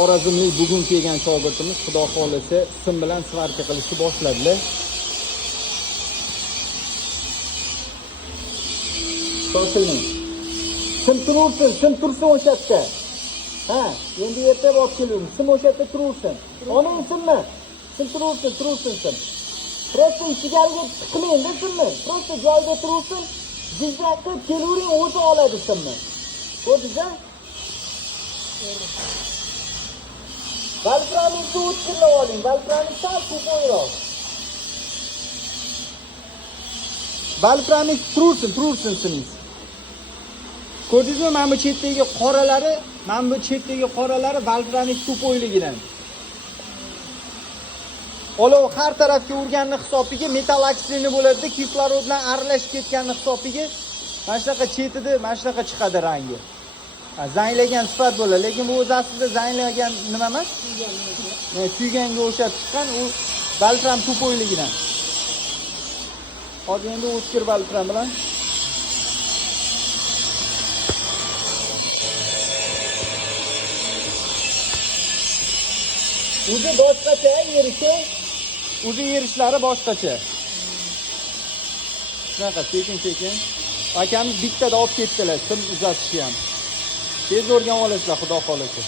Xorazmlik bugun kelgan shogirdimiz xudo xolisi sim bilan svarka qilishni boshladilar. Shoshiling. Sim tursin o'sha yerda. Ha, endi erta olib keldim. Sim o'sha yerda tursin. Oning simmi? Sim tursin sim. Prosta ichgariga tiqmaydi simmi. Prosta joyida tursin. Zigzag qilib kelavering, o'zi oladi simmi. Ko'rdingizmi? Valfranikni o'tkirlab oling. Valfranik sal ko'proq. Valfranik tursin simingiz. Ko'rdingizmi, mana bu chetdagi qoralari, valfranik to'poyligidan. Olov har tarafga urganni hisobiga metall oksidini bo'ladi, kislorod bilan aralashib ketganni hisobiga mana shunaqa chetida mana shunaqa chiqadi rangi. Zanglagan sifat bo'ladi, lekin bu o'zi aslida zanglagan nima emas? Kuyganga o'xshab chiqqan u valfram to'poyligidan. Hozir endi o'tkir valfram bilan o'zi boshqacha erishlari boshqacha. Shunaqa sekin. Akamiz bittada olib ketdilar, sim uzatishni ham. Tez o'rganib olasizlar, xudo xolisi.